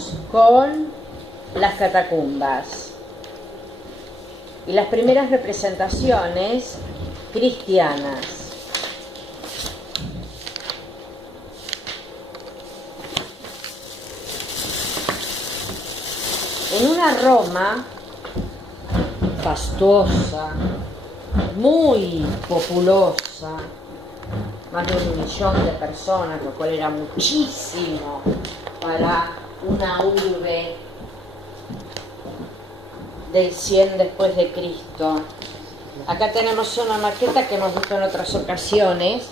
Vamos con las catacumbas y las primeras representaciones cristianas. En una Roma fastuosa, muy populosa, más de 1 millón de personas, lo cual era muchísimo para una urbe del 100 después de Cristo. Acá tenemos una maqueta que hemos visto en otras ocasiones,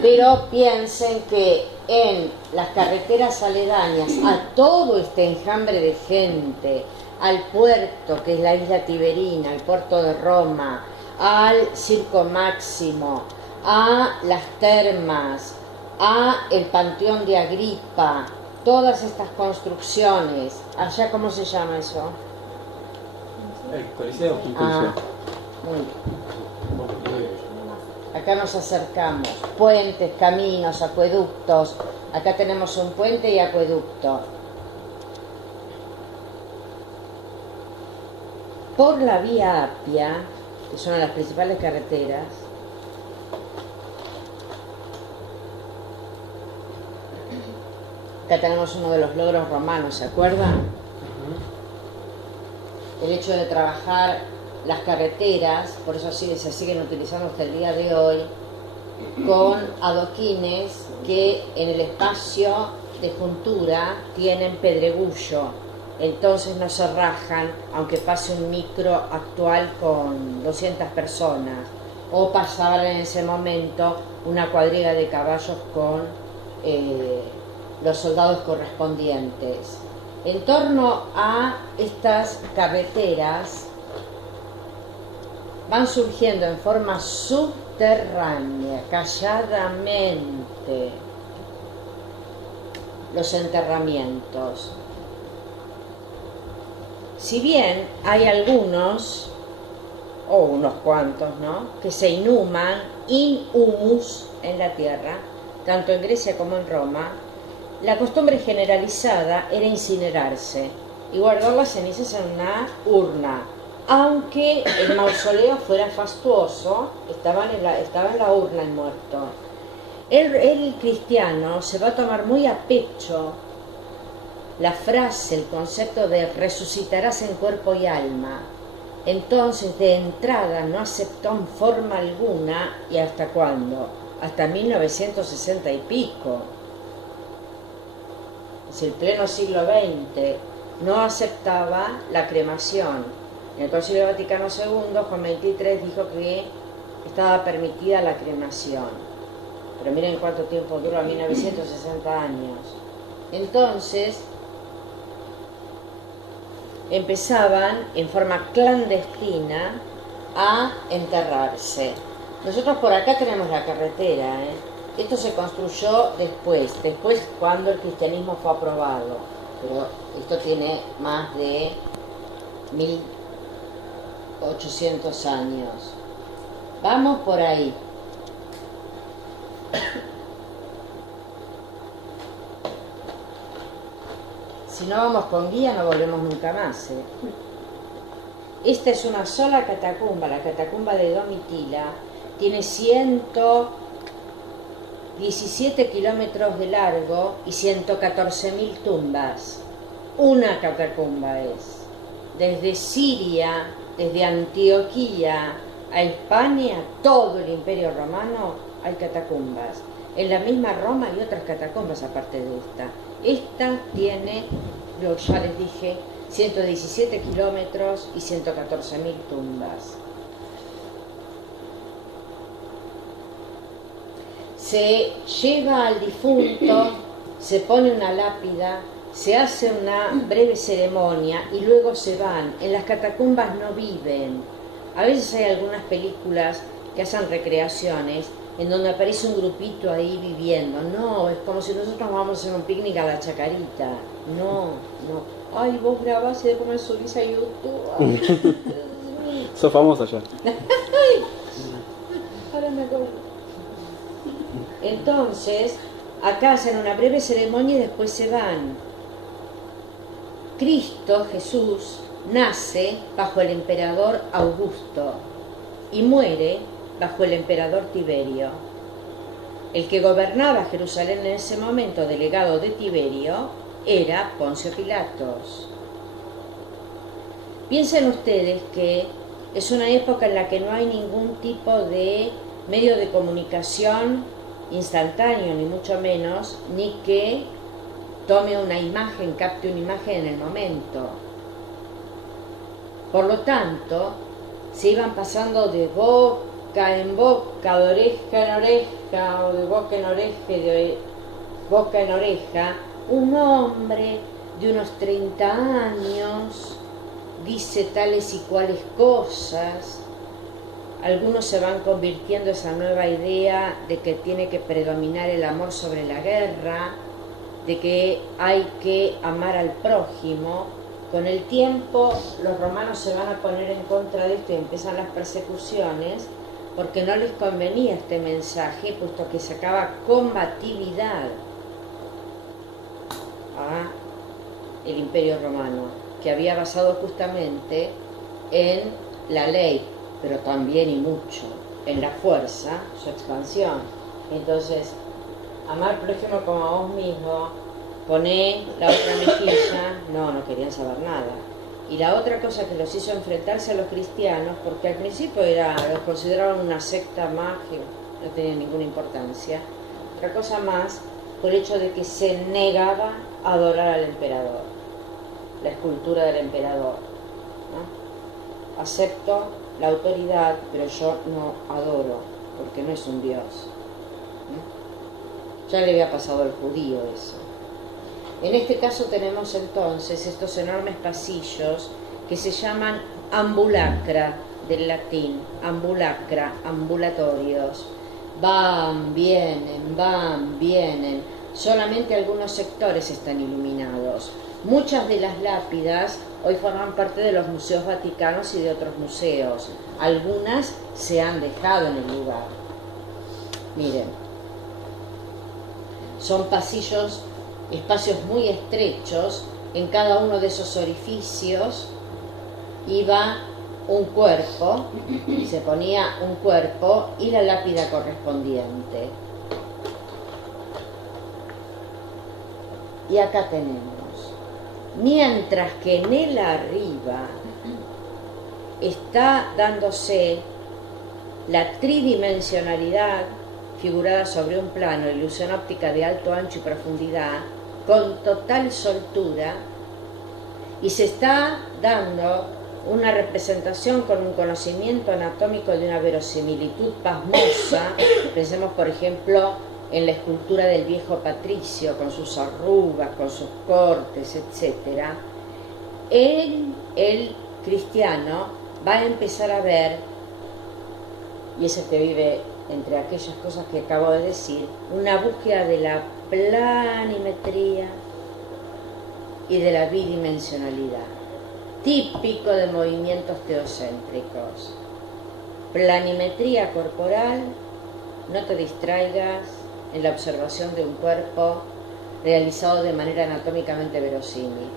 pero piensen que en las carreteras aledañas a todo este enjambre de gente, al puerto que es la isla Tiberina, al puerto de Roma, al Circo Máximo, a las termas, a el Panteón de Agripa, todas estas construcciones, allá ¿cómo se llama eso? El Coliseo. Muy bien. Acá nos acercamos, puentes, caminos, acueductos. Acá tenemos un puente y acueducto. Por la vía Apia, que son las principales carreteras, acá tenemos uno de los logros romanos, ¿se acuerdan? El hecho de trabajar las carreteras, por eso se siguen utilizando hasta el día de hoy, con adoquines que en el espacio de juntura tienen pedregullo, entonces no se rajan, aunque pase un micro actual con 200 personas, o pasaban en ese momento una cuadriga de caballos con los soldados correspondientes. En torno a estas carreteras van surgiendo en forma subterránea, calladamente, los enterramientos. Si bien hay algunos, o unos cuantos, ¿no?, que se inhuman in humus en la tierra, tanto en Grecia como en Roma, la costumbre generalizada era incinerarse y guardar las cenizas en una urna. Aunque el mausoleo fuera fastuoso, estaba en la urna el muerto. El cristiano se va a tomar muy a pecho la frase, el concepto de resucitarás en cuerpo y alma. Entonces, de entrada, no aceptó en forma alguna, ¿y hasta cuándo? Hasta 1960 y pico. Es el pleno siglo XX. No aceptaba la cremación. En el Concilio Vaticano II, Juan XXIII dijo que estaba permitida la cremación. Pero miren cuánto tiempo duró, 1960 años. Entonces, empezaban en forma clandestina a enterrarse. Nosotros por acá tenemos la carretera, Esto se construyó después cuando el cristianismo fue aprobado. Pero esto tiene más de 1800 años. Vamos por ahí. Si no vamos con guía no volvemos nunca más. Esta es una sola catacumba, la catacumba de Domitila. Tiene 117 kilómetros de largo y 114.000 tumbas. Una catacumba es. Desde Siria, desde Antioquía a Hispania, todo el Imperio Romano hay catacumbas. En la misma Roma hay otras catacumbas aparte de esta. Esta tiene, ya les dije, 117 kilómetros y 114.000 tumbas. Se lleva al difunto, se pone una lápida, se hace una breve ceremonia y luego se van. En las catacumbas no viven. A veces hay algunas películas que hacen recreaciones en donde aparece un grupito ahí viviendo. No, es como si nosotros vamos a hacer un picnic a la Chacarita. No. Ay, vos grabás y después me subís a YouTube. Sos famosa ya. Ahora me acuerdo. Entonces, acá hacen una breve ceremonia y después se van. Cristo, Jesús, nace bajo el emperador Augusto y muere bajo el emperador Tiberio. El que gobernaba Jerusalén en ese momento, delegado de Tiberio, era Poncio Pilatos. Piensen ustedes que es una época en la que no hay ningún tipo de medio de comunicación instantáneo, ni mucho menos, ni que tome una imagen, capte una imagen en el momento. Por lo tanto, se iban pasando de boca en boca, de oreja en oreja, o de boca en oreja, de boca en oreja. Un hombre de unos 30 años dice tales y cuales cosas. Algunos se van convirtiendo en esa nueva idea de que tiene que predominar el amor sobre la guerra, de que hay que amar al prójimo. Con el tiempo los romanos se van a poner en contra de esto y empiezan las persecuciones porque no les convenía este mensaje, puesto que sacaba combatividad a el Imperio Romano, que había basado justamente en la ley, pero también y mucho en la fuerza, su expansión. Entonces, amar prójimo como a vos mismo, poné la otra mejilla, no querían saber nada. Y la otra cosa que los hizo enfrentarse a los cristianos, porque al principio los consideraban una secta más que no tenía ninguna importancia, otra cosa más, por el hecho de que se negaba a adorar al emperador, la escultura del emperador, ¿no? Acepto la autoridad, pero yo no adoro, porque no es un dios, ¿no? Ya le había pasado al judío eso. En este caso tenemos entonces estos enormes pasillos que se llaman ambulacra, del latín, ambulacra, ambulatorios. Van, vienen. Solamente algunos sectores están iluminados. Muchas de las lápidas hoy forman parte de los museos vaticanos y de otros museos. Algunas se han dejado en el lugar. Miren, son pasillos, espacios muy estrechos. En cada uno de esos orificios iba un cuerpo, se ponía un cuerpo y la lápida correspondiente. Y acá tenemos, mientras que en el arriba está dándose la tridimensionalidad figurada sobre un plano, ilusión óptica de alto, ancho y profundidad, con total soltura, y se está dando una representación con un conocimiento anatómico de una verosimilitud pasmosa. Pensemos, por ejemplo, en la escultura del viejo patricio, con sus arrugas, con sus cortes, etc. El cristiano va a empezar a ver, y es el que vive entre aquellas cosas que acabo de decir, una búsqueda de la planimetría y de la bidimensionalidad, típico de movimientos teocéntricos. Planimetría corporal, no te distraigas en la observación de un cuerpo realizado de manera anatómicamente verosímil.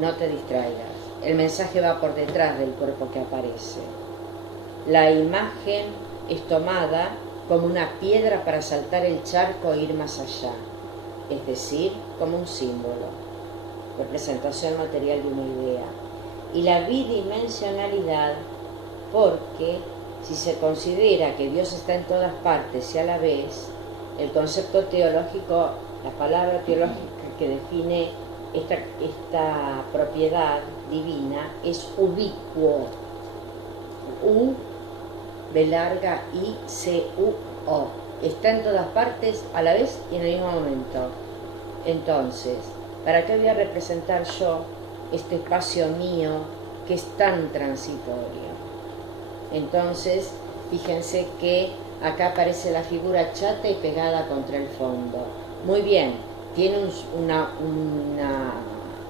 No te distraigas. El mensaje va por detrás del cuerpo que aparece. La imagen es tomada como una piedra para saltar el charco e ir más allá, es decir, como un símbolo, representación material de una idea. Y la bidimensionalidad, porque si se considera que Dios está en todas partes y a la vez, el concepto teológico, la palabra teológica que define esta propiedad divina es ubicuo. U, B larga, I, C, U, O. Está en todas partes a la vez y en el mismo momento. Entonces, ¿para qué voy a representar yo este espacio mío que es tan transitorio? Entonces, fíjense que acá aparece la figura chata y pegada contra el fondo. Muy bien, tiene una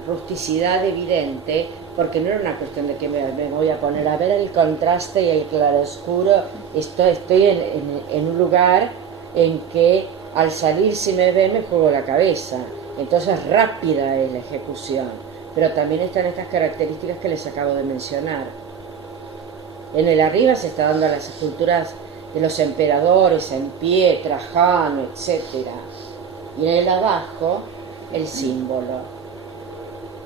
rusticidad evidente, porque no era una cuestión de que me voy a poner a ver el contraste y el claroscuro. Estoy en un lugar en que al salir, si me ve, me juego la cabeza. Entonces rápida es la ejecución. pero también están estas características que les acabo de mencionar. En el arriba se está dando las esculturas de los emperadores en pie, Trajano, etc. Y en el abajo, el símbolo.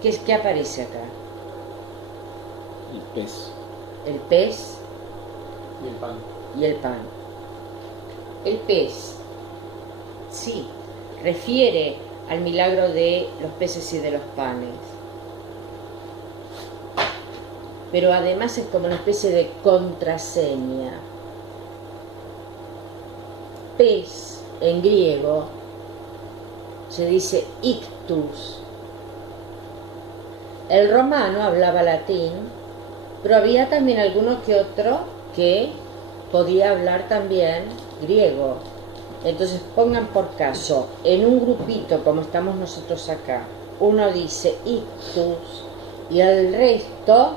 ¿Qué aparece acá? El pez. El pez Y el pan. y el pan. El pez, sí, refiere al milagro de los peces y de los panes. Pero además es como una especie de contraseña. Pez en griego se dice ictus. El romano hablaba latín, pero había también alguno que otro que podía hablar también griego. Entonces pongan por caso, en un grupito como estamos nosotros acá, uno dice ictus y el resto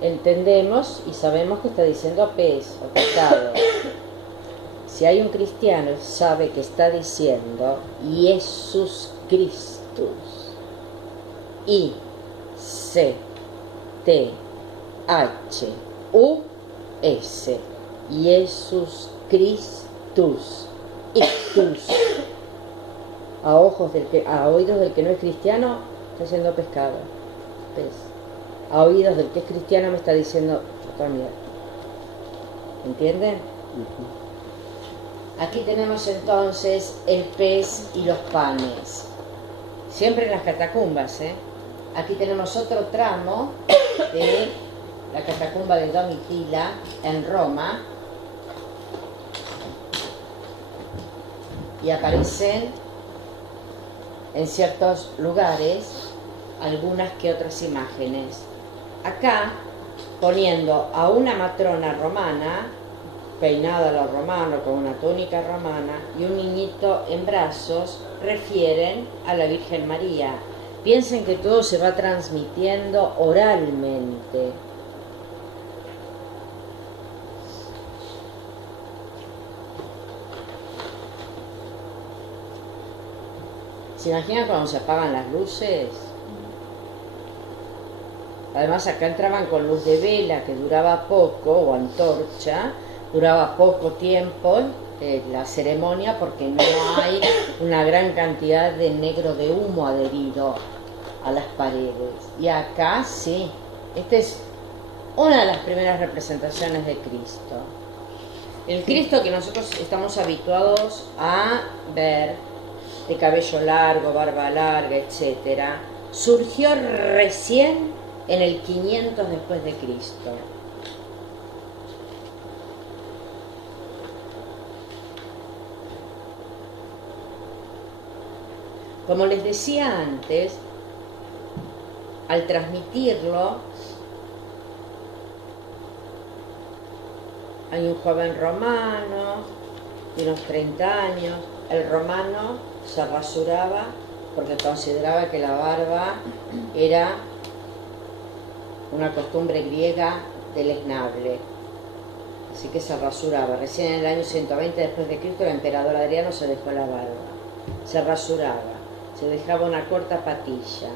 entendemos y sabemos que está diciendo pez o pescado. Si hay un cristiano, sabe que está diciendo Jesús Christus. I-C-T-H-U-S. Jesús Christus. Ictus. A oídos del que no es cristiano, está diciendo pescado. Pez. A oídos del que es cristiano me está diciendo también. ¿Entienden? Aquí tenemos entonces el pez y los panes. Siempre en las catacumbas, ¿eh? Aquí tenemos otro tramo de la catacumba de Domitila en Roma. Y aparecen en ciertos lugares algunas que otras imágenes. Acá, poniendo a una matrona romana, peinada a lo romano, con una túnica romana, y un niñito en brazos, refieren a la Virgen María. Piensen que todo se va transmitiendo oralmente. ¿Se imaginan cuando se apagan las luces? Además acá entraban con luz de vela que duraba poco, o antorcha, duraba poco tiempo la ceremonia porque no hay una gran cantidad de negro de humo adherido a las paredes. Y acá sí, esta es una de las primeras representaciones de Cristo. El Cristo que nosotros estamos habituados a ver, de cabello largo, barba larga, etc., surgió recién en el 500 después de Cristo. Como les decía antes, al transmitirlo, hay un joven romano de unos 30 años. El romano se rasuraba porque consideraba que la barba era una costumbre griega deleznable, así que se rasuraba. Recién en el año 120 después de Cristo el emperador Adriano se dejó la barba, se rasuraba, se dejaba una corta patilla,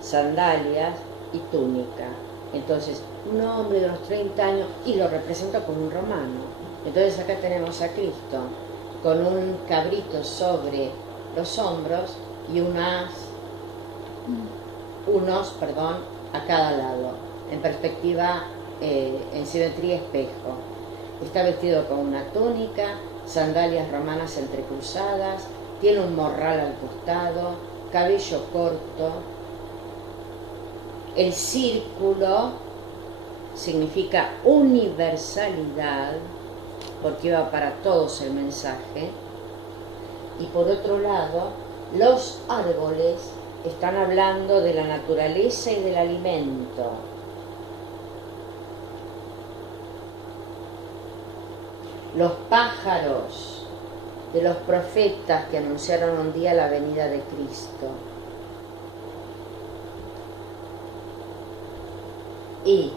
sandalias y túnica. Entonces un hombre de unos 30 años, y lo representa como un romano. Entonces acá tenemos a Cristo con un cabrito sobre los hombros y unos a cada lado, en perspectiva, en simetría espejo. Está vestido con una túnica, sandalias romanas entrecruzadas, tiene un morral al costado, cabello corto. El círculo significa universalidad, porque iba para todos el mensaje. Y por otro lado, los árboles están hablando de la naturaleza y del alimento. Los pájaros de los profetas que anunciaron un día la venida de Cristo. Y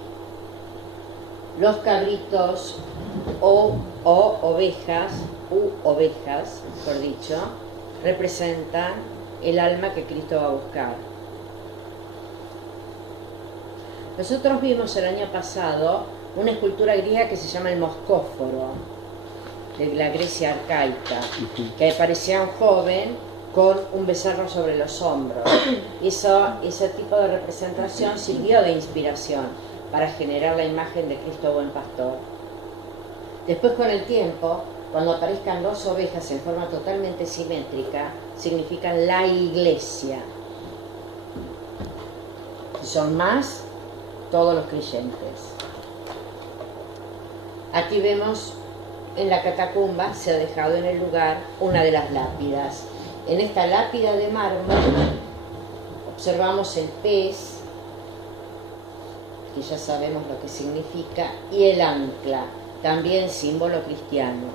los cabritos o ovejas, mejor dicho, representan el alma que Cristo va a buscar. Nosotros vimos el año pasado una escultura griega que se llama el Moscóforo, de la Grecia arcaica, que parecía un joven con un becerro sobre los hombros. Ese tipo de representación sirvió de inspiración para generar la imagen de Cristo buen pastor. Después, con el tiempo, cuando aparezcan dos ovejas en forma totalmente simétrica, significan la iglesia. Y son más todos los creyentes. Aquí vemos en la catacumba se ha dejado en el lugar una de las lápidas. En esta lápida de mármol observamos el pez, que ya sabemos lo que significa, y el ancla, también símbolo cristiano.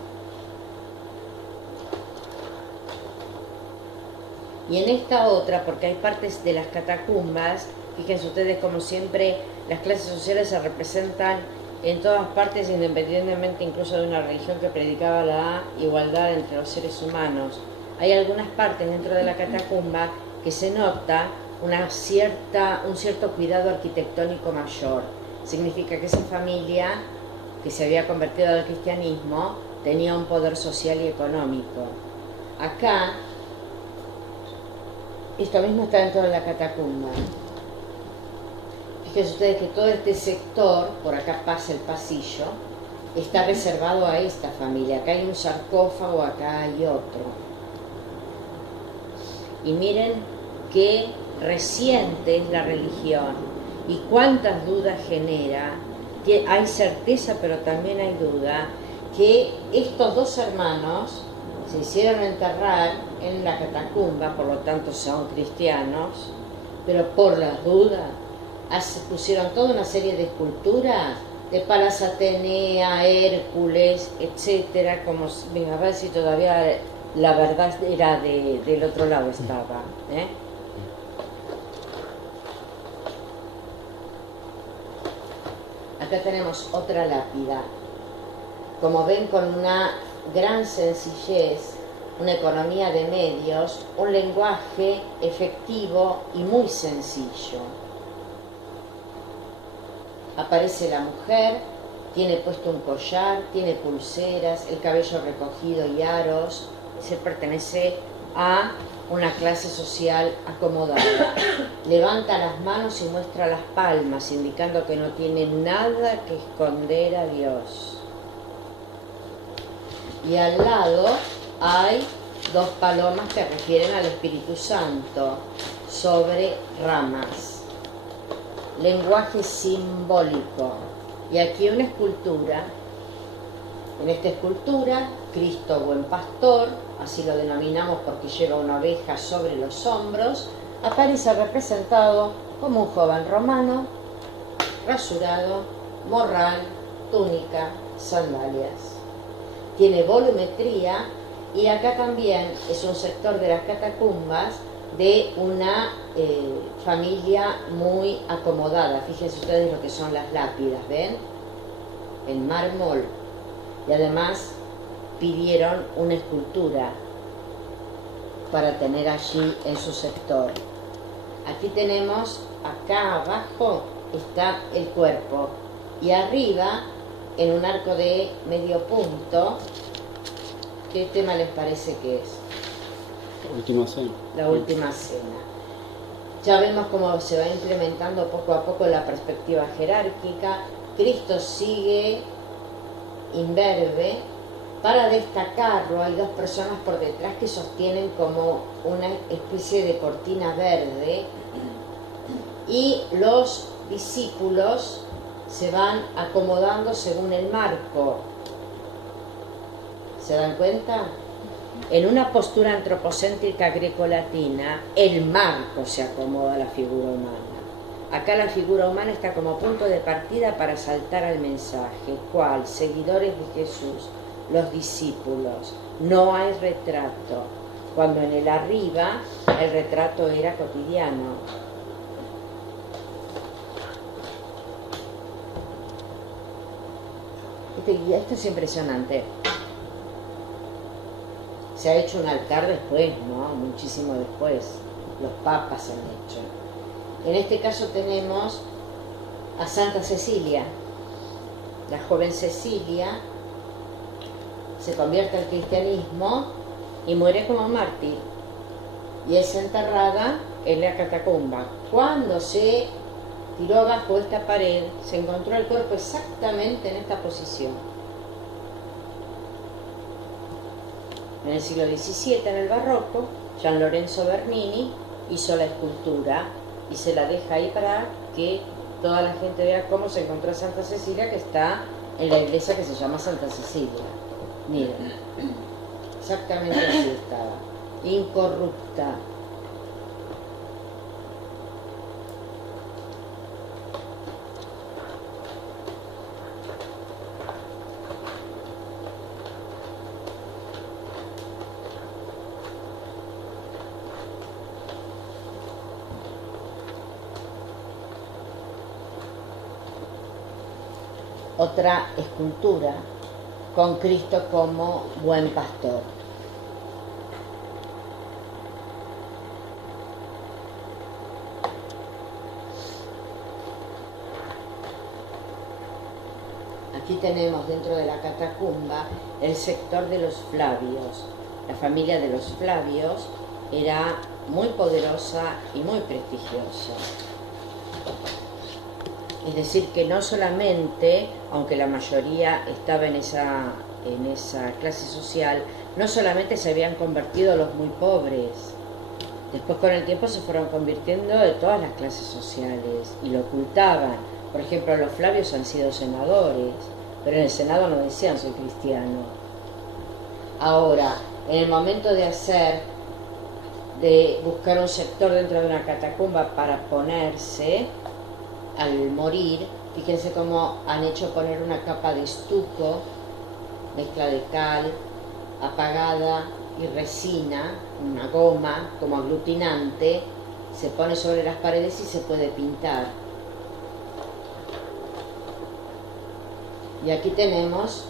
Y en esta otra, porque hay partes de las catacumbas, fíjense ustedes como siempre las clases sociales se representan en todas partes, independientemente incluso de una religión que predicaba la igualdad entre los seres humanos. Hay algunas partes dentro de la catacumba que se nota un cierto cuidado arquitectónico mayor. Significa que esa familia que se había convertido al cristianismo tenía un poder social y económico. Acá, esto mismo está dentro de la catacumba. Fíjense ustedes que todo este sector, por acá pasa el pasillo, está reservado a esta familia. Acá hay un sarcófago, acá hay otro. Y miren qué reciente es la religión y cuántas dudas genera. Que hay certeza, pero también hay duda, que estos dos hermanos se hicieron enterrar en la catacumba, por lo tanto son cristianos, pero por las dudas pusieron toda una serie de esculturas de Palas Atenea, Hércules, etcétera, como a ver si todavía la verdad era del otro lado estaba, ¿eh? Acá tenemos otra lápida, como ven, con una gran sencillez, una economía de medios, un lenguaje efectivo y muy sencillo. Aparece la mujer, tiene puesto un collar, tiene pulseras, el cabello recogido y aros. Se pertenece a una clase social acomodada. Levanta las manos y muestra las palmas, indicando que no tiene nada que esconder a Dios. Y al lado hay dos palomas que refieren al Espíritu Santo sobre ramas. Lenguaje simbólico. Y aquí una escultura. En esta escultura, Cristo buen pastor, así lo denominamos porque lleva una oveja sobre los hombros, aparece representado como un joven romano, rasurado, morral, túnica, sandalias. Tiene volumetría y acá también es un sector de las catacumbas de una familia muy acomodada. Fíjense ustedes lo que son las lápidas, ¿ven? En mármol. Y además pidieron una escultura para tener allí en su sector. Aquí tenemos, acá abajo está el cuerpo y arriba, en un arco de medio punto, ¿qué tema les parece que es? La última cena. La última cena. Ya vemos cómo se va implementando poco a poco la perspectiva jerárquica. Cristo sigue imberbe. Para destacarlo hay dos personas por detrás que sostienen como una especie de cortina verde y los discípulos se van acomodando según el marco. ¿Se dan cuenta? En una postura antropocéntrica grecolatina, el marco se acomoda a la figura humana. Acá la figura humana está como punto de partida para saltar al mensaje. ¿Cuál? Seguidores de Jesús, los discípulos. No hay retrato. Cuando en el arriba el retrato era cotidiano. Esto es impresionante. Se ha hecho un altar después, ¿no? Muchísimo después. Los papas han hecho. En este caso tenemos a Santa Cecilia. La joven Cecilia se convierte al cristianismo y muere como mártir. Y es enterrada en la catacumba. Cuando se tiró abajo esta pared, se encontró el cuerpo exactamente en esta posición. En el siglo XVII, en el barroco, Gian Lorenzo Bernini hizo la escultura y se la deja ahí para que toda la gente vea cómo se encontró a Santa Cecilia, que está en la iglesia que se llama Santa Cecilia. Miren, exactamente así estaba, incorrupta. Otra escultura con Cristo como buen pastor. Aquí tenemos dentro de la catacumba el sector de los Flavios. La familia de los Flavios era muy poderosa y muy prestigiosa. Es decir, que no solamente, aunque la mayoría estaba en esa clase social, no solamente se habían convertido los muy pobres, después con el tiempo se fueron convirtiendo de todas las clases sociales y lo ocultaban. Por ejemplo, los Flavios han sido senadores, pero en el Senado no decían soy cristiano. Ahora, en el momento de buscar un sector dentro de una catacumba para ponerse, al morir, fíjense cómo han hecho poner una capa de estuco, mezcla de cal, apagada y resina, una goma como aglutinante, se pone sobre las paredes y se puede pintar. Y aquí tenemos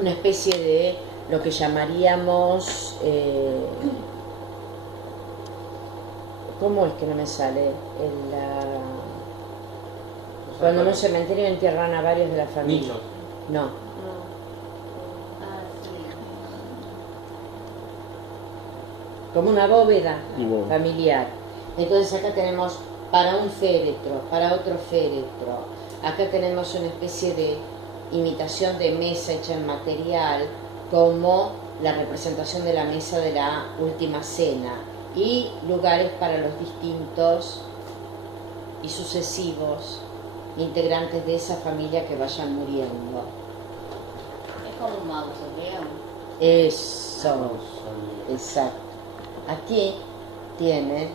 una especie de lo que llamaríamos... ¿cómo es que no me sale? Cuando en un cementerio entierran a varios de la familia. Nichos. No. Como una bóveda familiar. Entonces acá tenemos para un féretro, para otro féretro. Acá tenemos una especie de imitación de mesa hecha en material, como la representación de la mesa de la última cena, y lugares para los distintos y sucesivos integrantes de esa familia que vayan muriendo. Es como un mausoleo. Eso, exacto. Aquí tienen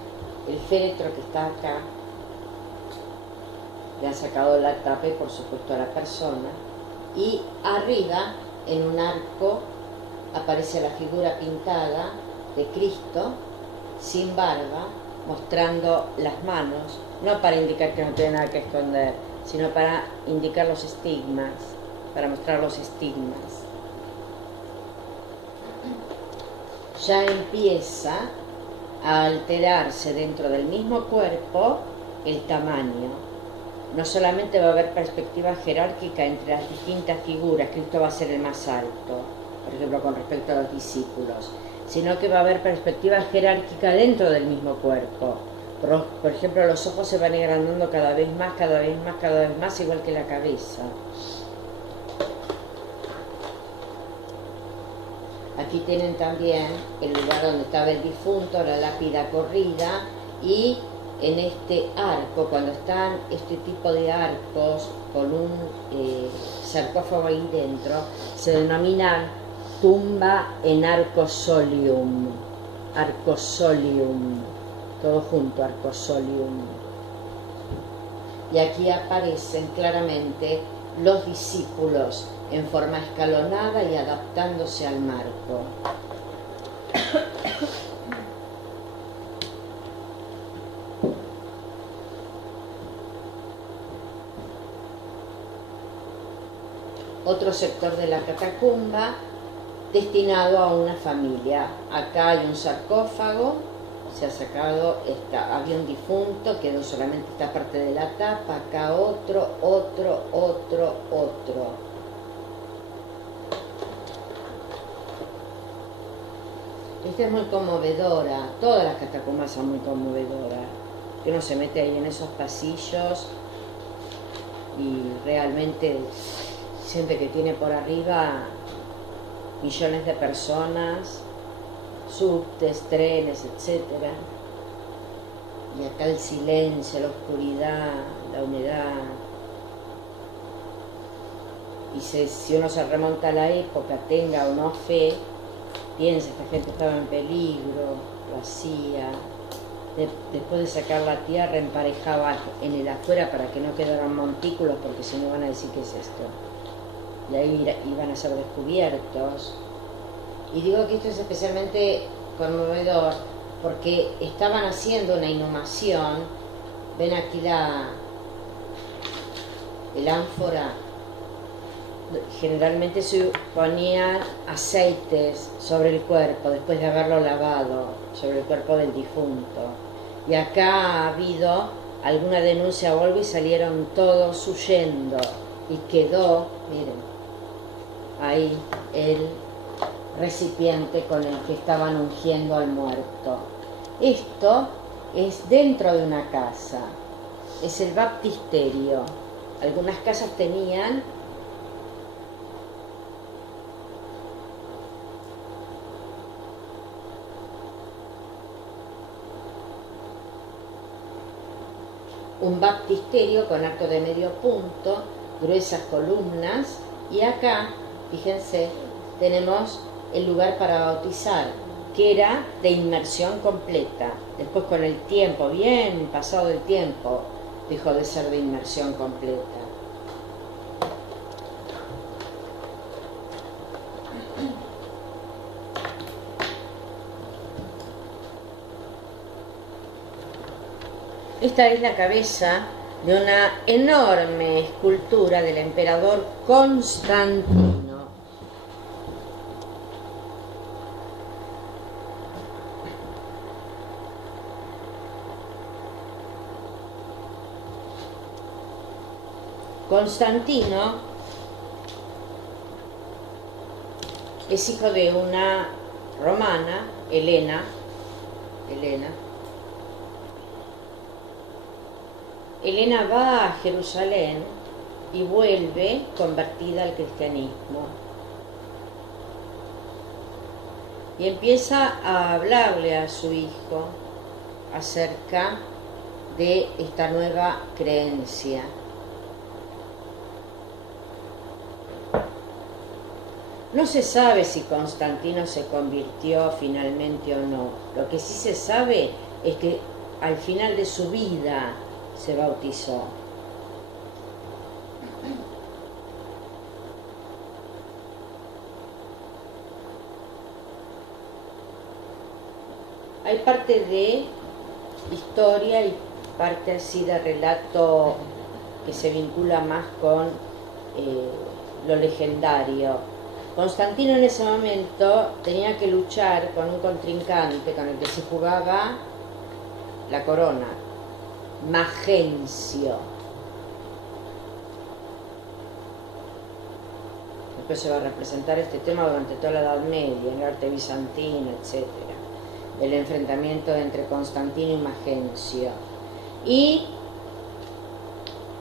el féretro que está acá, le han sacado la tapa y por supuesto a la persona, y arriba en un arco aparece la figura pintada de Cristo sin barba, mostrando las manos, no para indicar que no tiene nada que esconder, sino para indicar los estigmas, para mostrar los estigmas. Ya empieza a alterarse dentro del mismo cuerpo el tamaño. No solamente va a haber perspectiva jerárquica entre las distintas figuras, Cristo va a ser el más alto, por ejemplo, con respecto a los discípulos, sino que va a haber perspectiva jerárquica dentro del mismo cuerpo. Por ejemplo, los ojos se van agrandando cada vez más, cada vez más, cada vez más, igual que la cabeza. Aquí tienen también el lugar donde estaba el difunto, la lápida corrida, y en este arco, cuando están este tipo de arcos con un sarcófago ahí dentro, se denomina tumba en arcosolium, arcosolium, todo junto, arcosolium. Y aquí aparecen claramente los discípulos en forma escalonada y adaptándose al marco. Otro sector de la catacumba destinado a una familia. Acá hay un sarcófago, se ha sacado, había un difunto, quedó solamente esta parte de la tapa, acá otro. Esta es muy conmovedora, todas las catacumbas son muy conmovedoras, que uno se mete ahí en esos pasillos y realmente siente que tiene por arriba millones de personas, subtes, trenes, etc. Y acá el silencio, la oscuridad, la humedad. Y si uno se remonta a la época, tenga o no fe, piensa que esta gente estaba en peligro, lo hacía. Después de sacar la tierra, emparejaba en el afuera para que no quedaran montículos, porque si no van a decir qué es esto. Y ahí iban a ser descubiertos. Y digo que esto es especialmente conmovedor porque estaban haciendo una inhumación. Ven aquí el ánfora. Generalmente se ponían aceites sobre el cuerpo después de haberlo lavado, sobre el cuerpo del difunto. Y acá ha habido alguna denuncia o algo y salieron todos huyendo. Y quedó, miren, ahí el recipiente con el que estaban ungiendo al muerto. Esto es dentro de una casa, es el baptisterio. Algunas casas tenían un baptisterio con arco de medio punto, gruesas columnas, y acá, fíjense, tenemos el lugar para bautizar, que era de inmersión completa. Después, con el tiempo, bien pasado el tiempo, dejó de ser de inmersión completa. Esta es la cabeza de una enorme escultura del emperador Constantino. Constantino es hijo de una romana, Helena. Helena va a Jerusalén y vuelve convertida al cristianismo. Y empieza a hablarle a su hijo acerca de esta nueva creencia. No se sabe si Constantino se convirtió finalmente o no. Lo que sí se sabe es que al final de su vida se bautizó. Hay parte de historia y parte así de relato que se vincula más con lo legendario. Constantino en ese momento tenía que luchar con un contrincante con el que se jugaba la corona, Magencio. Después se va a representar este tema durante toda la Edad Media, en el arte bizantino, etc. El enfrentamiento entre Constantino y Magencio. Y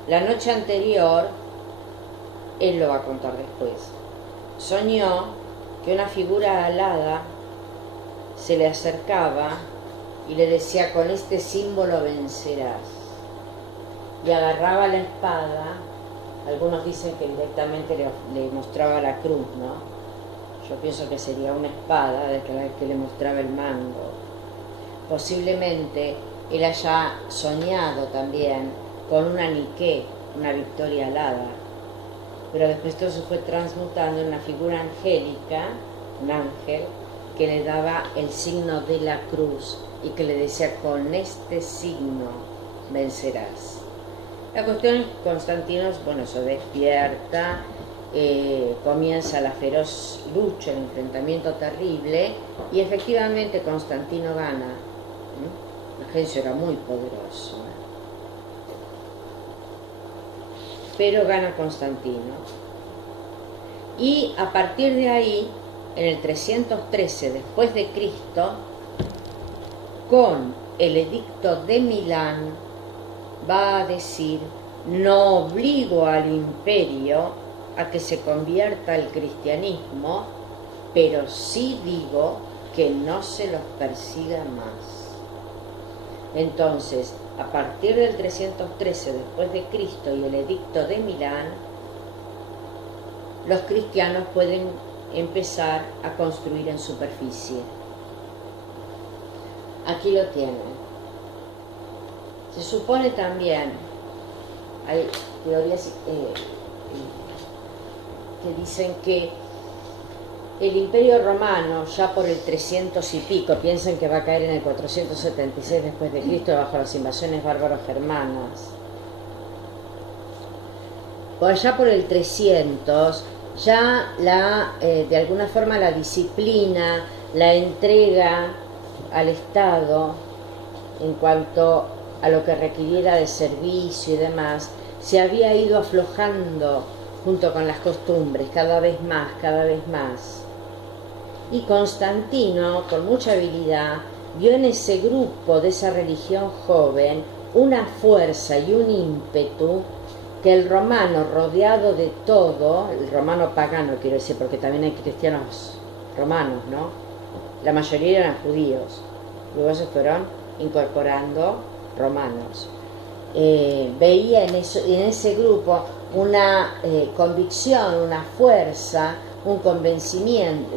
la noche anterior, él lo va a contar después, soñó que una figura alada se le acercaba y le decía: con este símbolo vencerás. Y agarraba la espada. Algunos dicen que directamente le mostraba la cruz, ¿no? Yo pienso que sería una espada de que le mostraba el mango. Posiblemente él haya soñado también con una Nike, una victoria alada. Pero después todo se fue transmutando en una figura angélica, un ángel, que le daba el signo de la cruz y que le decía: con este signo vencerás. La cuestión es que Constantino, se despierta comienza la feroz lucha, el enfrentamiento terrible, y efectivamente Constantino gana. Magencio era muy poderoso, pero gana Constantino. Y a partir de ahí, en el 313 después de Cristo, con el edicto de Milán, va a decir: no obligo al imperio a que se convierta al cristianismo, pero sí digo que no se los persiga más. Entonces, a partir del 313 después de Cristo y el edicto de Milán, los cristianos pueden empezar a construir en superficie. Aquí lo tienen. Se supone también, hay teorías que dicen que el Imperio Romano, ya por el 300 y pico, piensan que va a caer en el 476 después de Cristo bajo las invasiones bárbaro-germanas. Por allá por el 300, ya de alguna forma la disciplina, la entrega al Estado en cuanto a lo que requiriera de servicio y demás, se había ido aflojando junto con las costumbres, cada vez más, cada vez más. Y Constantino, con mucha habilidad, vio en ese grupo de esa religión joven una fuerza y un ímpetu que el romano, rodeado de todo, el romano pagano quiero decir, porque también hay cristianos romanos, ¿no? La mayoría eran judíos, luego se fueron incorporando romanos. Veía en ese grupo una convicción, una fuerza, un convencimiento,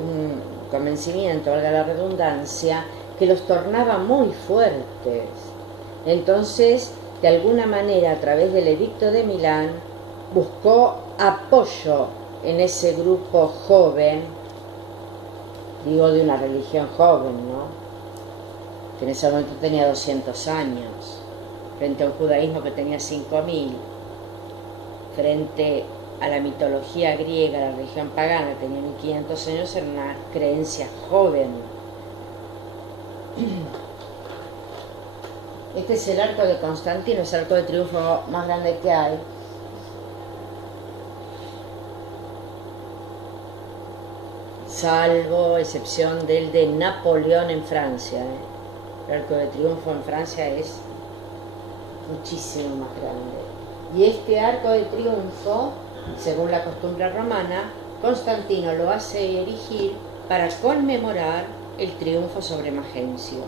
valga la redundancia, que los tornaba muy fuertes. Entonces, de alguna manera, a través del edicto de Milán, buscó apoyo en ese grupo joven, digo de una religión joven, ¿no? Que en ese momento tenía 200 años, frente a un judaísmo que tenía 5000, frente a la mitología griega, la religión pagana, que tenía 1500 años, era una creencia joven. Este es el arco de Constantino, es el arco de triunfo más grande que hay. Salvo excepción del de Napoleón en Francia. El arco de triunfo en Francia es muchísimo más grande. Y este arco de triunfo, según la costumbre romana, Constantino lo hace erigir para conmemorar el triunfo sobre Magencio.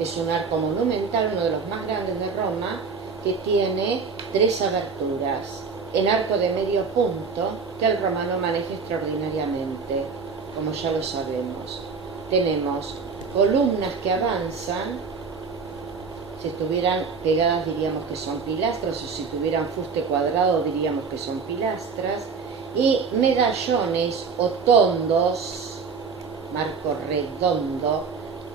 Es un arco monumental, uno de los más grandes de Roma, que tiene 3 aberturas en arco de medio punto que el romano maneja extraordinariamente, como ya lo sabemos. Tenemos columnas que avanzan. Si estuvieran pegadas diríamos que son pilastras, o si tuvieran fuste cuadrado diríamos que son pilastras, y medallones o tondos, marco redondo,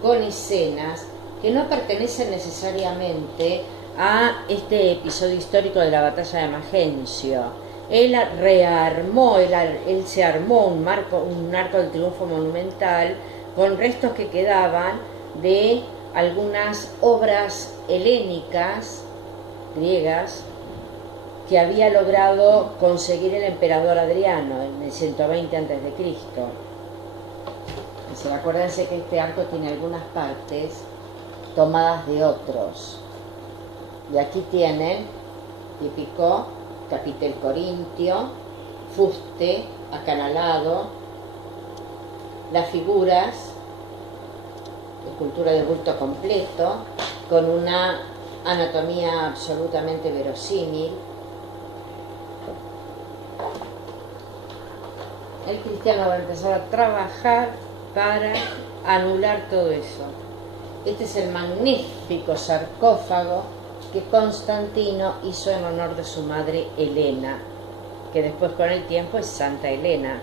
con escenas que no pertenecen necesariamente a este episodio histórico de la batalla de Magencio. Él rearmó, él se armó un arco del triunfo monumental con restos que quedaban de algunas obras helénicas, griegas, que había logrado conseguir el emperador Adriano en el 120 a.C. Acuérdense que este arco tiene algunas partes tomadas de otros. Y aquí tienen típico capitel corintio, fuste acanalado, las figuras, escultura de bulto completo, con una anatomía absolutamente verosímil. El cristiano va a empezar a trabajar para anular todo eso. Este es el magnífico sarcófago que Constantino hizo en honor de su madre Helena, que después con el tiempo es Santa Helena.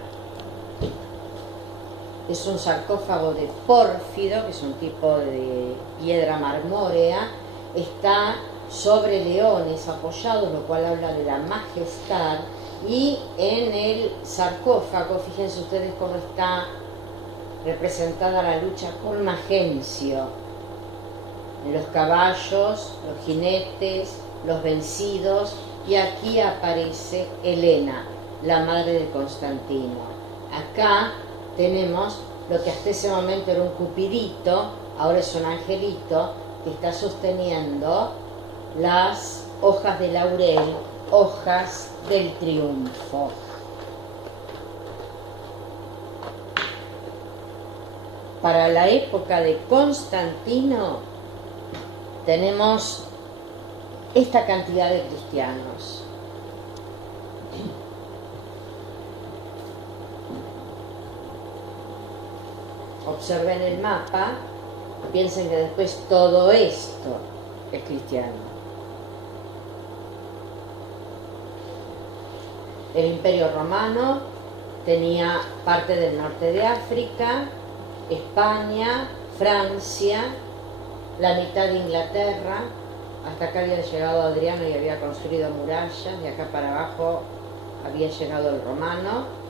Es un sarcófago de pórfido, que es un tipo de piedra marmórea, está sobre leones apoyados, lo cual habla de la majestad, Y en el sarcófago, fíjense ustedes cómo está representada la lucha con Magencio. Los caballos, los jinetes, los vencidos, y aquí aparece Helena, la madre de Constantino. Acá tenemos lo que hasta ese momento era un cupidito, ahora es un angelito que está sosteniendo las hojas de laurel, hojas del triunfo. Para la época de Constantino tenemos esta cantidad de cristianos. Observen el mapa, piensen que después todo esto es cristiano. El Imperio Romano tenía parte del norte de África, España, Francia, la mitad de Inglaterra. Hasta acá había llegado Adriano y había construido murallas, de acá para abajo había llegado el romano.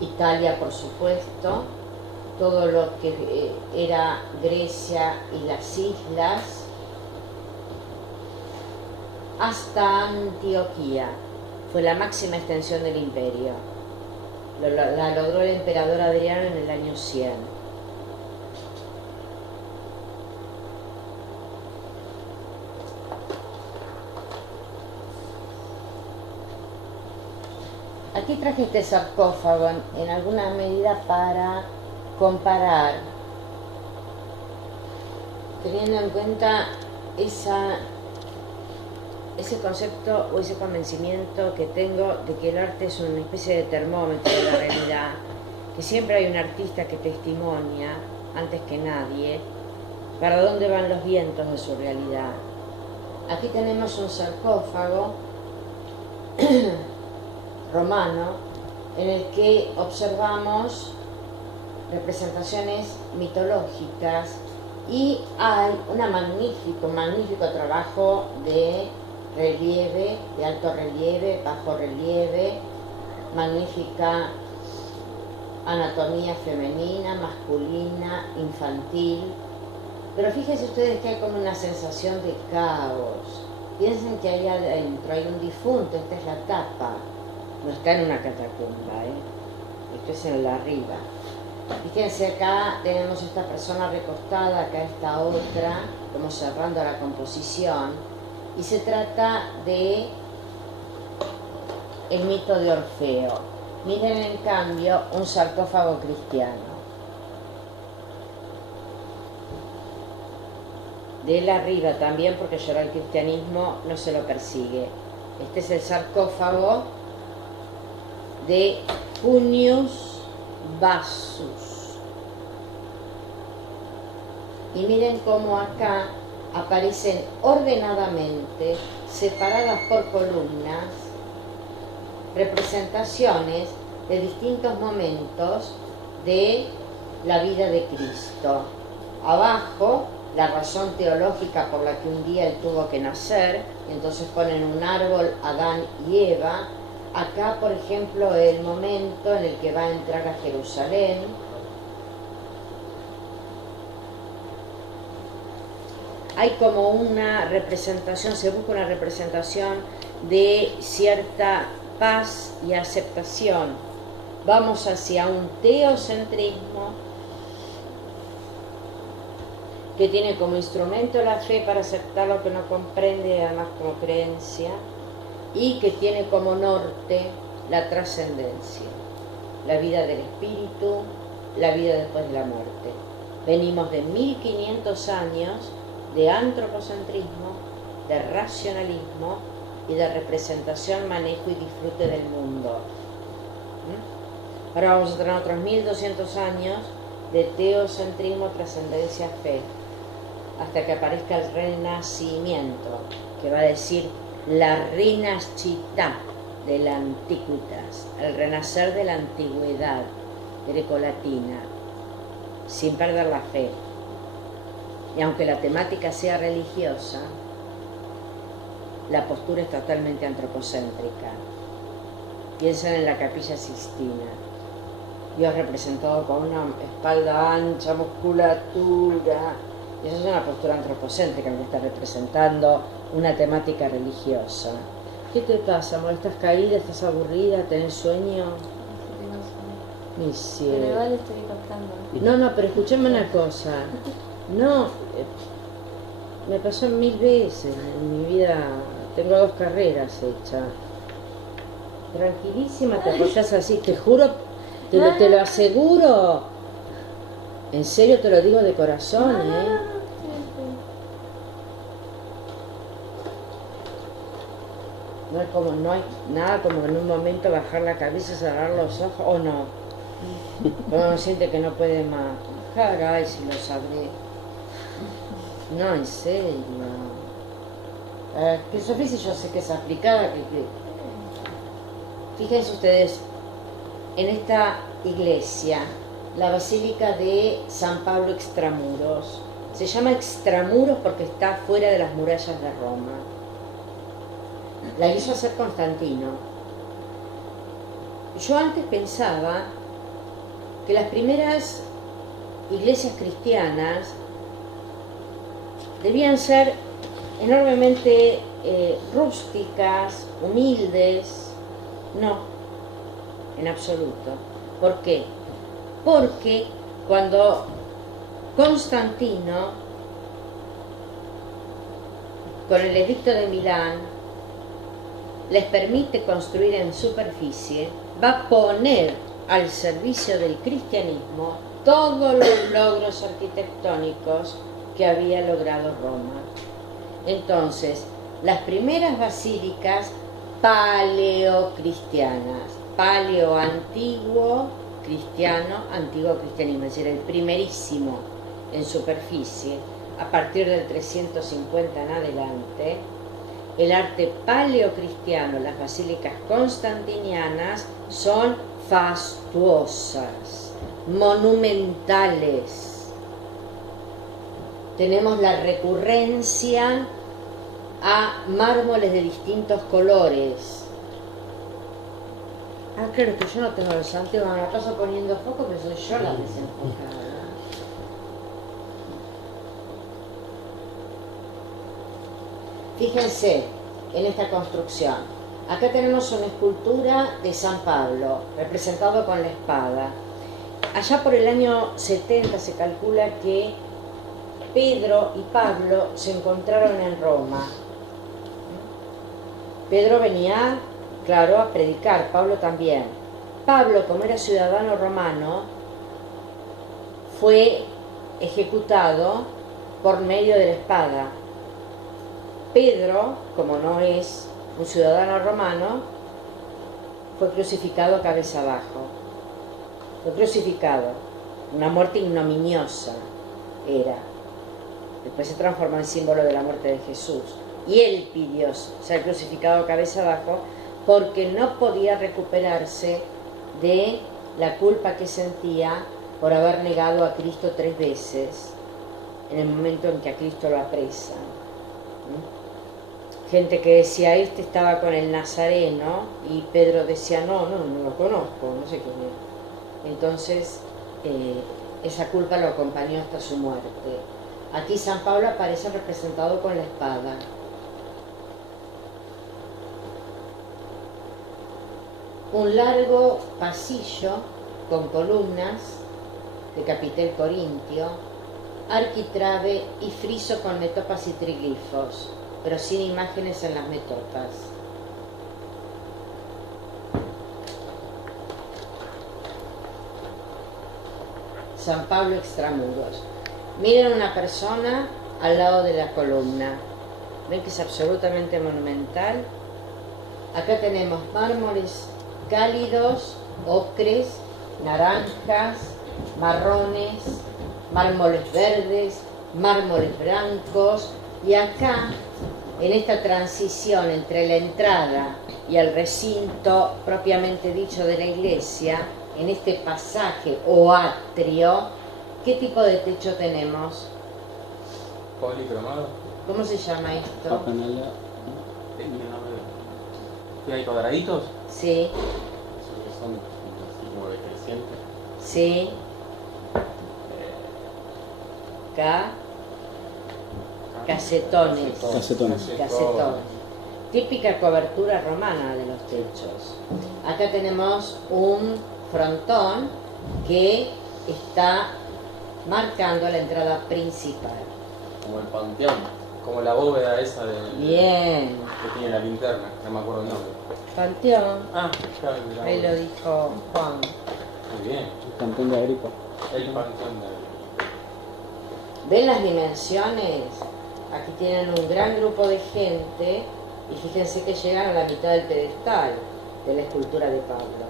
Italia, por supuesto, todo lo que era Grecia y las islas, hasta Antioquía. Fue la máxima extensión del imperio. La logró el emperador Adriano en el año 100. Aquí traje este sarcófago en alguna medida para comparar, teniendo en cuenta ese concepto o ese convencimiento que tengo de que el arte es una especie de termómetro de la realidad, que siempre hay un artista que testimonia, antes que nadie, para dónde van los vientos de su realidad. Aquí tenemos un sarcófago romano en el que observamos representaciones mitológicas y hay un magnífico trabajo de relieve, de alto relieve, bajo relieve, magnífica anatomía femenina, masculina, infantil. Pero fíjense ustedes que hay como una sensación de caos. Piensen que ahí adentro hay un difunto, esta es la tapa. No está en una catacumba, esto es en la arriba. Fíjense, acá tenemos esta persona recostada, acá esta otra, como cerrando la composición, y se trata de el mito de Orfeo. Miren en cambio un sarcófago cristiano. De él arriba también, porque ya el cristianismo no se lo persigue. Este es el sarcófago de Junius Bassus. Y miren cómo acá aparecen ordenadamente, separadas por columnas, representaciones de distintos momentos de la vida de Cristo. Abajo, la razón teológica por la que un día él tuvo que nacer, y entonces ponen un árbol, Adán y Eva. Acá, por ejemplo, el momento en el que va a entrar a Jerusalén. Hay como una representación, se busca una representación de cierta paz y aceptación. Vamos hacia un teocentrismo que tiene como instrumento la fe para aceptar lo que no comprende, además como creencia, y que tiene como norte la trascendencia, la vida del espíritu, la vida después de la muerte. Venimos de 1500 años de antropocentrismo, de racionalismo y de representación, manejo y disfrute del mundo. Ahora vamos a tener otros 1200 años de teocentrismo, trascendencia, fe, hasta que aparezca el renacimiento, que va a decir la rinascità de la antiquitas, el renacer de la antigüedad grecolatina, sin perder la fe. Y aunque la temática sea religiosa, la postura es totalmente antropocéntrica. Piensan en la Capilla Sixtina. Dios representado con una espalda ancha, musculatura. Y eso es una postura antropocéntrica que está representando una temática religiosa. ¿Qué te pasa, amor? ¿Estás caída? ¿Estás aburrida? ¿Tenés sueño? Mi cielo. Pero igual estoy contando. No, pero escúchame una cosa. No, me pasó 1000 veces en mi vida. Tengo 2 carreras hechas. Tranquilísima, te apoyas así, te juro, te lo aseguro. En serio te lo digo de corazón, ¿eh? No hay nada como en un momento bajar la cabeza, cerrar los ojos, o no. Cuando uno siente que no puede más. Caray, si lo sabré. No, en serio. Que Sofía, si yo sé que es aplicada, Fíjense ustedes, en esta iglesia, la Basílica de San Pablo Extramuros, se llama Extramuros porque está fuera de las murallas de Roma. La hizo hacer Constantino. Yo antes pensaba que las primeras iglesias cristianas debían ser enormemente rústicas, humildes. No, en absoluto. ¿Por qué? Porque cuando Constantino, con el edicto de Milán, les permite construir en superficie, va a poner al servicio del cristianismo todos los logros arquitectónicos que había logrado Roma. Entonces, las primeras basílicas paleocristianas, paleo antiguo cristiano, antiguo cristianismo, es decir, el primerísimo en superficie, a partir del 350 en adelante. El arte paleocristiano, las basílicas constantinianas, son fastuosas, monumentales. Tenemos la recurrencia a mármoles de distintos colores. Ah, claro que yo no tengo los anteojos, me la paso poniendo foco, pero soy yo la desenfocada. Fíjense en esta construcción. Acá tenemos una escultura de San Pablo, representado con la espada. Allá por el año 70 se calcula que Pedro y Pablo se encontraron en Roma. Pedro venía, claro, a predicar, Pablo también. Pablo, como era ciudadano romano, fue ejecutado por medio de la espada. Pedro, como no es un ciudadano romano, fue crucificado cabeza abajo. Fue crucificado. Una muerte ignominiosa era. Después se transformó en símbolo de la muerte de Jesús. Y él pidió ser crucificado cabeza abajo porque no podía recuperarse de la culpa que sentía por haber negado a Cristo 3 veces en el momento en que a Cristo lo apresan. Gente que decía, este estaba con el Nazareno, y Pedro decía, no lo conozco, no sé quién es. Entonces, esa culpa lo acompañó hasta su muerte. Aquí San Pablo aparece representado con la espada. Un largo pasillo con columnas de capitel corintio, arquitrabe y friso con metopas y triglifos, pero sin imágenes en las metopas. San Pablo Extramuros. Miren una persona al lado de la columna. ¿Ven que es absolutamente monumental? Acá tenemos mármoles cálidos, ocres, naranjas, marrones, mármoles verdes, mármoles blancos, y acá, en esta transición entre la entrada y el recinto propiamente dicho de la iglesia, en este pasaje o atrio, ¿qué tipo de techo tenemos? Policromado. ¿Cómo se llama esto? Campanella. tenía nave. ¿Qué hay cuadraditos? Sí, Esos que son así como decrecientes. sí. Ca, casetones. Casetones. Casetones. Típica cobertura romana de los techos. Acá tenemos un frontón que está marcando la entrada principal. Como el panteón, como la bóveda esa de Bien. que tiene la linterna, no me acuerdo el nombre. Panteón. Ah, claro, la Ahí lo bóveda. dijo Juan. Muy bien, El cantón de Agripa. el panteón de... ¿Ven las dimensiones? Aquí tienen un gran grupo de gente y fíjense que llegan a la mitad del pedestal de la escultura de Pablo.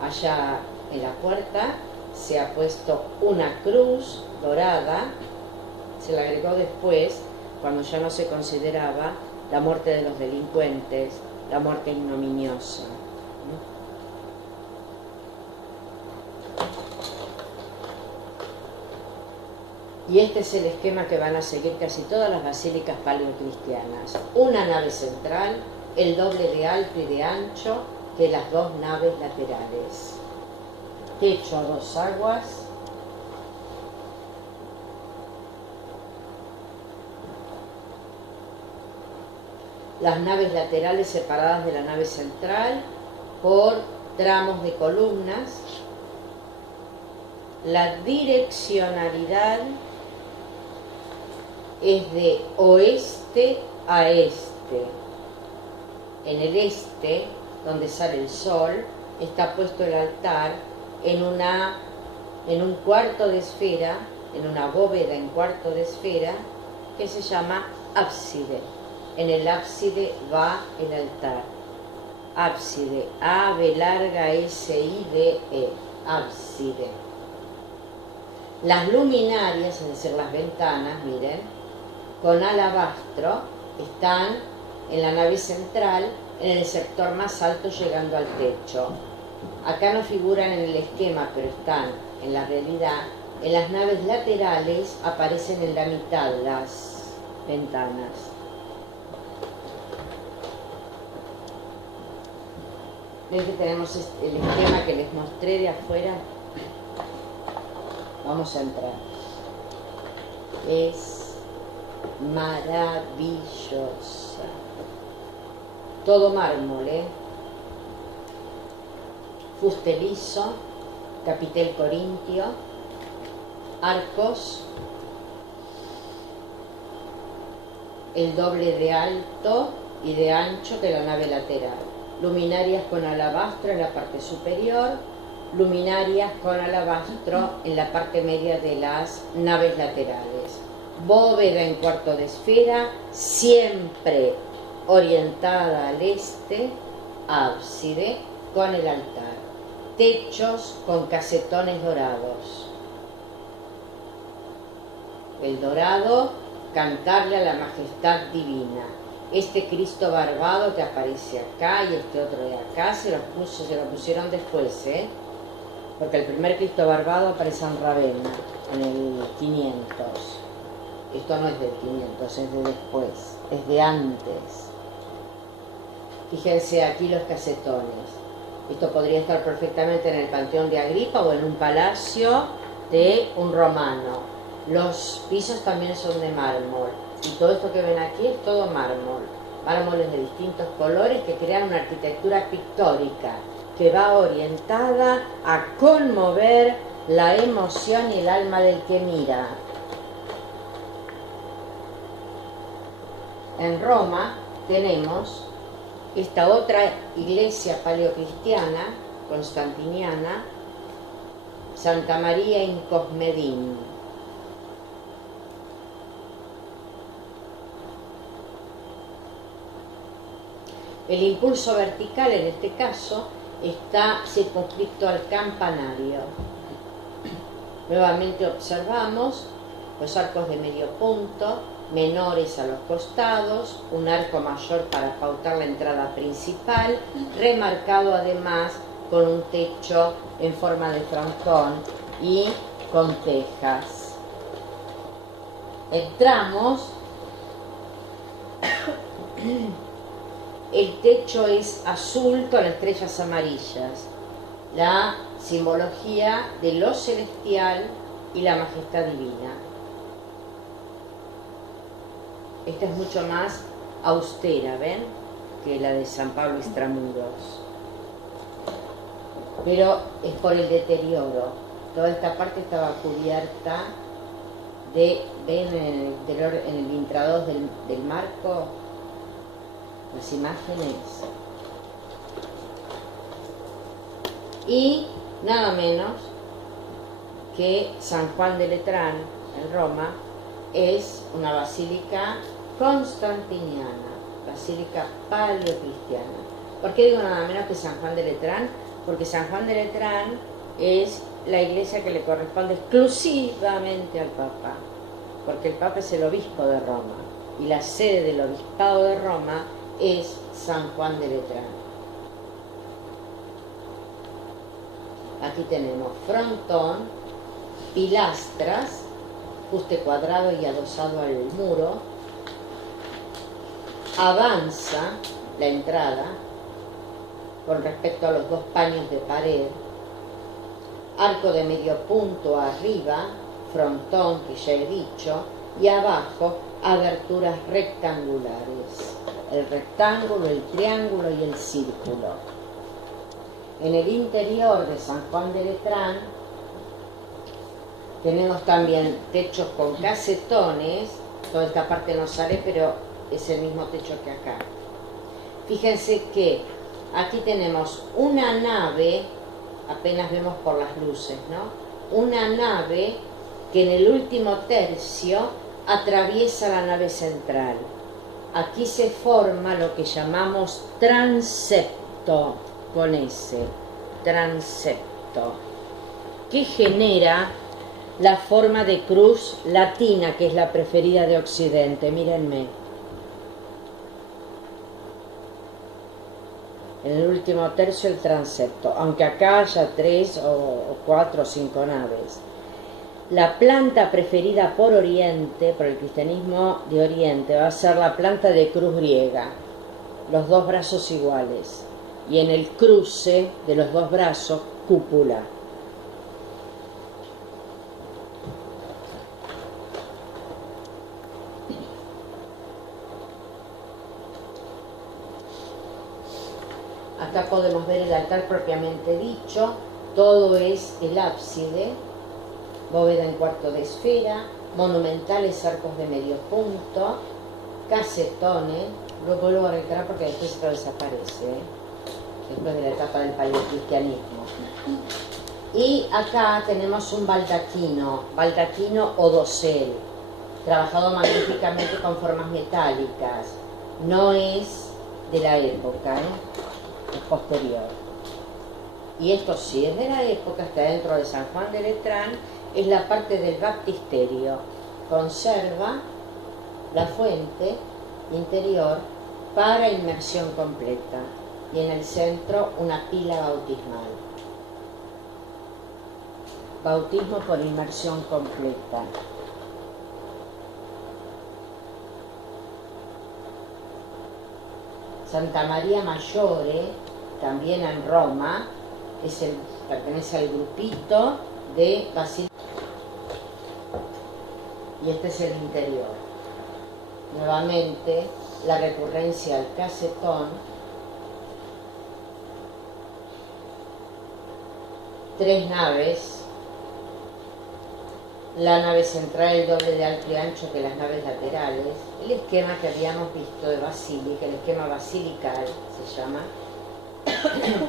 Allá en la puerta se ha puesto una cruz dorada, se la agregó después, cuando ya no se consideraba la muerte de los delincuentes, la muerte ignominiosa. Y este es el esquema que van a seguir casi todas las basílicas paleocristianas. Una nave central, el doble de alto y de ancho de las dos naves laterales. Techo a dos aguas. Las naves laterales separadas de la nave central por tramos de columnas. La direccionalidad es de oeste a este. En el este, donde sale el sol, está puesto el altar en un cuarto de esfera, en una bóveda en cuarto de esfera, que se llama ábside. En el ábside va el altar. Ábside, A, B larga, S, I, D, E. Ábside. Las luminarias, es decir, las ventanas, miren, con alabastro, están en la nave central, en el sector más alto llegando al techo. Acá no figuran en el esquema, pero están en la realidad. En las naves laterales aparecen en la mitad las ventanas. ¿Ven que tenemos el esquema que les mostré de afuera? Vamos a entrar. Es maravillosa. Todo mármol, fuste liso, capitel corintio, arcos, el doble de alto y de ancho que la nave lateral. Luminarias con alabastro en la parte superior, luminarias con alabastro en la parte media de las naves laterales. Bóveda en cuarto de esfera, siempre orientada al este, ábside con el altar. Techos con casetones dorados. El dorado, cantarle a la majestad divina. Este Cristo barbado que aparece acá y este otro de acá se lo pusieron después, porque el primer Cristo barbado aparece en Ravenna, en el 500. Esto no es del 500, es de después, es de antes. Fíjense aquí los casetones. Esto podría estar perfectamente en el Panteón de Agripa o en un palacio de un romano. Los pisos también son de mármol. Y todo esto que ven aquí es todo mármol. Mármoles de distintos colores que crean una arquitectura pictórica que va orientada a conmover la emoción y el alma del que mira. En Roma tenemos esta otra iglesia paleocristiana, constantiniana, Santa María in Cosmedin. El impulso vertical en este caso está circunscrito al campanario. Nuevamente observamos los arcos de medio punto, menores a los costados, un arco mayor para pautar la entrada principal, remarcado además con un techo en forma de frontón y con tejas. Entramos El techo es azul con estrellas amarillas, la simbología de lo celestial y la majestad divina. Esta es mucho más austera, ¿ven?, que la de San Pablo Extramuros. Pero es por el deterioro. Toda esta parte estaba cubierta de, ven en el interior, en el intradós del marco, las imágenes. Y nada menos que San Juan de Letrán, en Roma, es una basílica constantiniana, basílica paleocristiana. ¿Por qué digo nada menos que San Juan de Letrán? Porque San Juan de Letrán es la iglesia que le corresponde exclusivamente al Papa, porque el Papa es el obispo de Roma, y la sede del obispado de Roma es San Juan de Letrán. Aquí tenemos frontón, pilastras, fuste cuadrado y adosado al muro, avanza la entrada con respecto a los dos paños de pared, arco de medio punto arriba, frontón que ya he dicho, y abajo aberturas rectangulares, el rectángulo, el triángulo y el círculo. En el interior de San Juan de Letrán tenemos también techos con casetones. Toda esta parte no sale, pero es el mismo techo que acá. Fíjense que aquí tenemos una nave, apenas vemos por las luces, ¿no? Una nave que en el último tercio atraviesa la nave central. Aquí se forma lo que llamamos transepto, con S, transepto, que genera la forma de cruz latina, que es la preferida de Occidente. Mírenme. En el último tercio el transepto, aunque acá haya 3 o 4 o 5 naves. La planta preferida por Oriente, por el cristianismo de Oriente, va a ser la planta de cruz griega, los dos brazos iguales, y en el cruce de los dos brazos, cúpula. Acá podemos ver el altar propiamente dicho, todo es el ábside, bóveda en cuarto de esfera, monumentales arcos de medio punto, casetones, luego lo arreglará porque después esto desaparece, después de la etapa del paleocristianismo. Y acá tenemos un baldaquino o dosel, trabajado magníficamente con formas metálicas, no es de la época, es posterior. Y esto sí es de la época, está dentro de San Juan de Letrán, es la parte del baptisterio. Conserva la fuente interior para inmersión completa y en el centro una pila bautismal. Bautismo por inmersión completa. Santa María Maggiore, también en Roma, pertenece al grupito de Basílica. Y este es el interior. Nuevamente, la recurrencia al casetón. 3 naves. La nave central el doble de alto y ancho que las naves laterales. El esquema que habíamos visto de basílica, el esquema basilical se llama,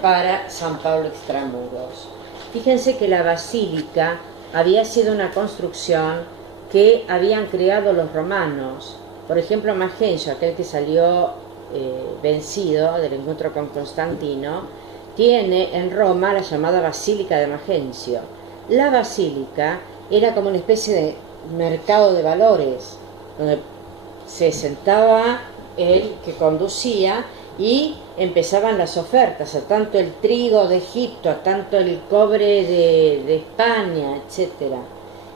para San Pablo Extramuros. Fíjense que la basílica había sido una construcción que habían creado los romanos. Por ejemplo, Magencio, aquel que salió vencido del encuentro con Constantino, tiene en Roma la llamada Basílica de Magencio. La basílica era como una especie de mercado de valores, donde se sentaba el que conducía y empezaban las ofertas, a tanto el trigo de Egipto, a tanto el cobre de España, etc.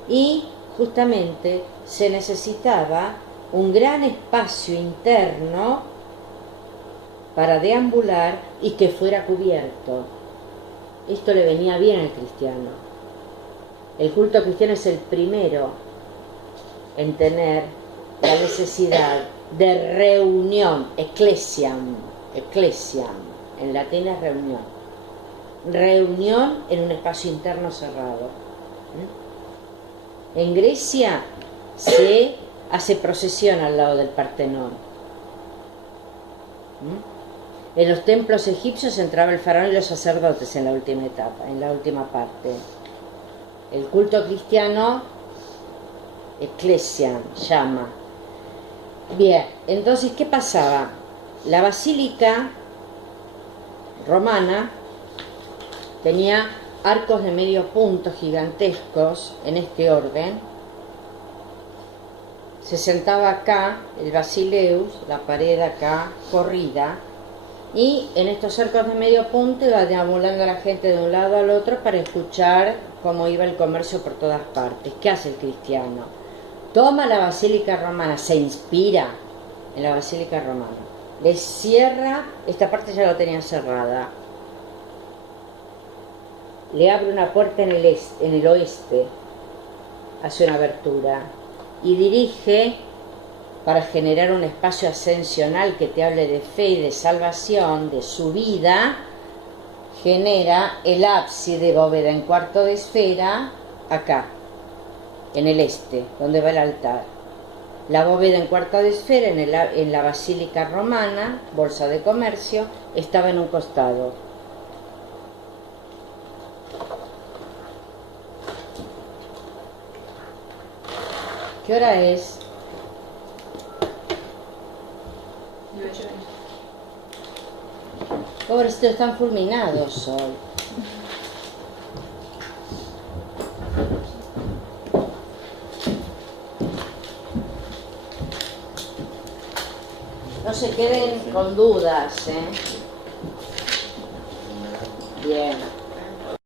Y justamente se necesitaba un gran espacio interno para deambular y que fuera cubierto. Esto le venía bien al cristiano. El culto cristiano es el primero en tener la necesidad de reunión, ecclesiam, en latín es reunión en un espacio interno cerrado. En Grecia se hace procesión al lado del Partenón. En los templos egipcios entraba el faraón y los sacerdotes en la última etapa, en la última parte. El culto cristiano, ecclesia, llama. Bien, entonces, ¿qué pasaba? La basílica romana tenía arcos de medio punto gigantescos en este orden. Se sentaba acá el basileus, la pared acá corrida, y en estos arcos de medio punto iba deambulando la gente de un lado al otro para escuchar cómo iba el comercio por todas partes. ¿Qué hace el cristiano? Toma la basílica romana, se inspira en la basílica romana, le cierra, esta parte ya la tenía cerrada, le abre una puerta en el oeste, hace una abertura y dirige, para generar un espacio ascensional que te hable de fe y de salvación, de su vida, genera el ábside de bóveda en cuarto de esfera acá, en el este, donde va el altar. La bóveda en cuarto de esfera en la basílica romana, bolsa de comercio, estaba en un costado. ¿Qué hora es? 9:20. Pobrecitos, están fulminados hoy. No se queden con dudas, ¿eh? Bien.